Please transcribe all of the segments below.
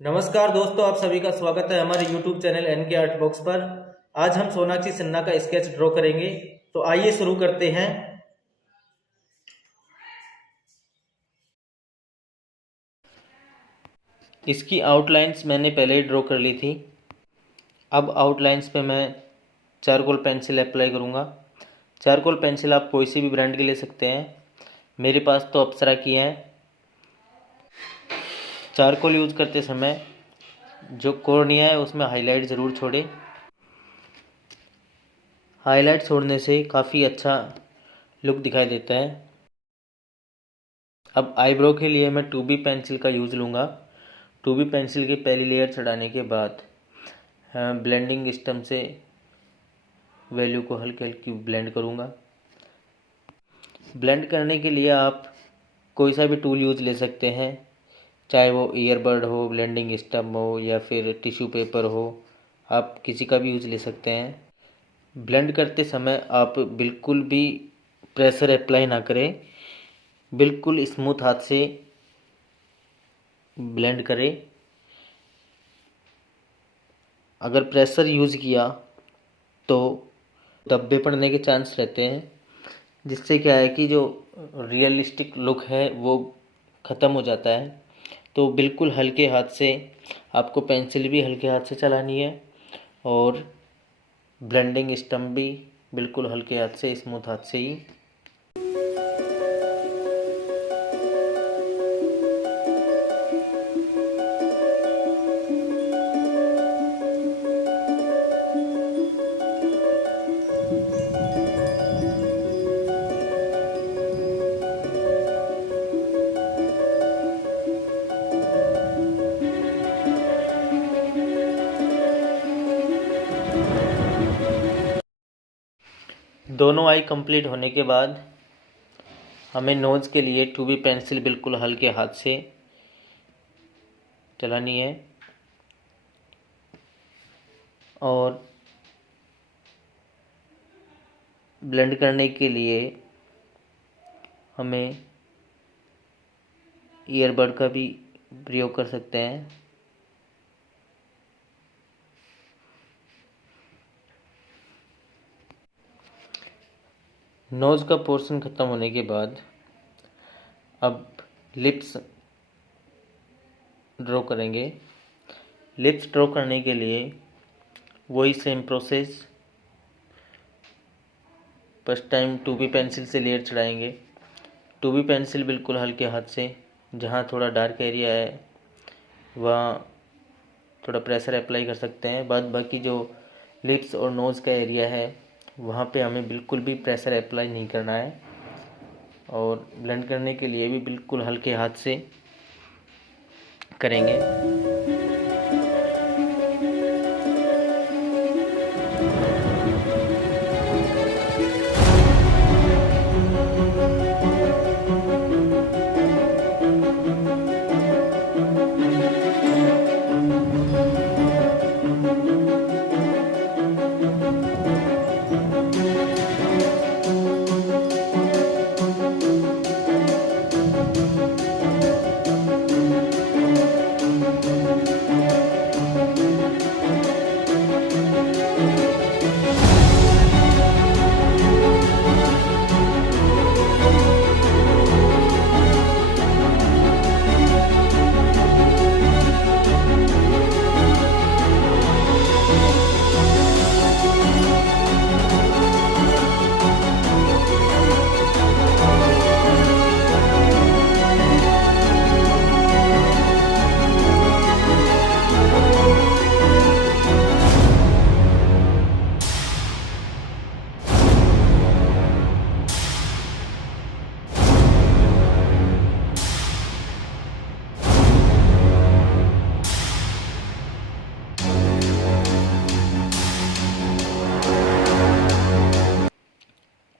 नमस्कार दोस्तों, आप सभी का स्वागत है हमारे YouTube चैनल एन के आर्ट बॉक्स पर। आज हम सोनाक्षी सिन्हा का स्केच ड्रॉ करेंगे, तो आइए शुरू करते हैं। इसकी आउटलाइंस मैंने पहले ही ड्रॉ कर ली थी। अब आउटलाइंस पे मैं चारकोल पेंसिल अप्लाई करूँगा। चारकोल पेंसिल आप कोई सी भी ब्रांड की ले सकते हैं, मेरे पास तो अप्सरा की है। चारकोल यूज करते समय जो कॉर्निया है उसमें हाईलाइट ज़रूर छोड़े। हाईलाइट छोड़ने से काफ़ी अच्छा लुक दिखाई देता है। अब आईब्रो के लिए मैं 2B पेंसिल का यूज़ लूँगा। 2B पेंसिल की पहली लेयर चढ़ाने के बाद ब्लेंडिंग सिस्टम से वैल्यू को हल्की हल्की ब्लेंड करूँगा। ब्लेंड करने के लिए आप कोई सा भी टूल यूज़ ले सकते हैं, चाहे वो ईयरबड हो, ब्लेंडिंग सिस्टम हो या फिर टिश्यू पेपर हो, आप किसी का भी यूज़ ले सकते हैं। ब्लेंड करते समय आप बिल्कुल भी प्रेशर अप्लाई ना करें, बिल्कुल स्मूथ हाथ से ब्लेंड करें। अगर प्रेशर यूज़ किया तो धब्बे पड़ने के चांस रहते हैं, जिससे क्या है कि जो रियलिस्टिक लुक है वो ख़त्म हो जाता है। तो बिल्कुल हल्के हाथ से आपको पेंसिल भी हल्के हाथ से चलानी है और ब्लेंडिंग स्टम्प भी बिल्कुल हल्के हाथ से, स्मूथ हाथ से ही। दोनों आई कंप्लीट होने के बाद हमें नोज़ के लिए 2B पेंसिल बिल्कुल हल्के हाथ से चलानी है और ब्लेंड करने के लिए हमें ईयरबड का भी प्रयोग कर सकते हैं। नोज़ का पोर्शन ख़त्म होने के बाद अब लिप्स ड्रॉ करेंगे। लिप्स ड्रॉ करने के लिए वही same process. First time 2B pencil से लेयर चढ़ाएंगे। 2B पेंसिल बिल्कुल हल्के हाथ से, जहाँ थोड़ा डार्क एरिया है वहाँ थोड़ा प्रेशर अप्लाई कर सकते हैं। बाद बाकी जो लिप्स और नोज़ का एरिया है वहाँ पे हमें बिल्कुल भी प्रेशर अप्लाई नहीं करना है और ब्लेंड करने के लिए भी बिल्कुल हल्के हाथ से करेंगे।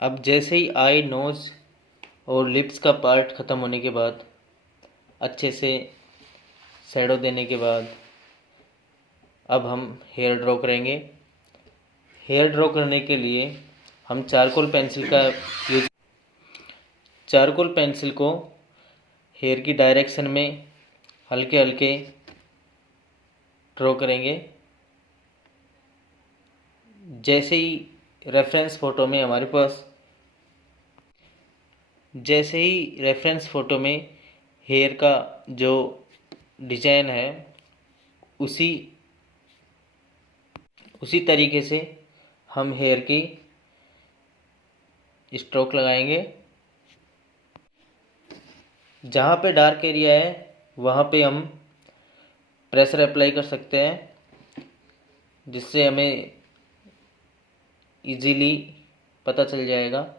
अब जैसे ही आई, नोज़ और लिप्स का पार्ट ख़त्म होने के बाद, अच्छे से शैडो देने के बाद अब हम हेयर ड्रॉ करेंगे। हेयर ड्रॉ करने के लिए हम चारकोल पेंसिल का यूज, चारकोल पेंसिल को हेयर की डायरेक्शन में हल्के हल्के ड्रॉ करेंगे। जैसे ही रेफरेंस फ़ोटो में हेयर का जो डिज़ाइन है उसी तरीके से हम हेयर की स्ट्रोक लगाएंगे। जहाँ पे डार्क एरिया है वहाँ पे हम प्रेशर अप्लाई कर सकते हैं, जिससे हमें इजीली पता चल जाएगा।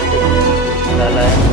प्लास्टिक डाला है।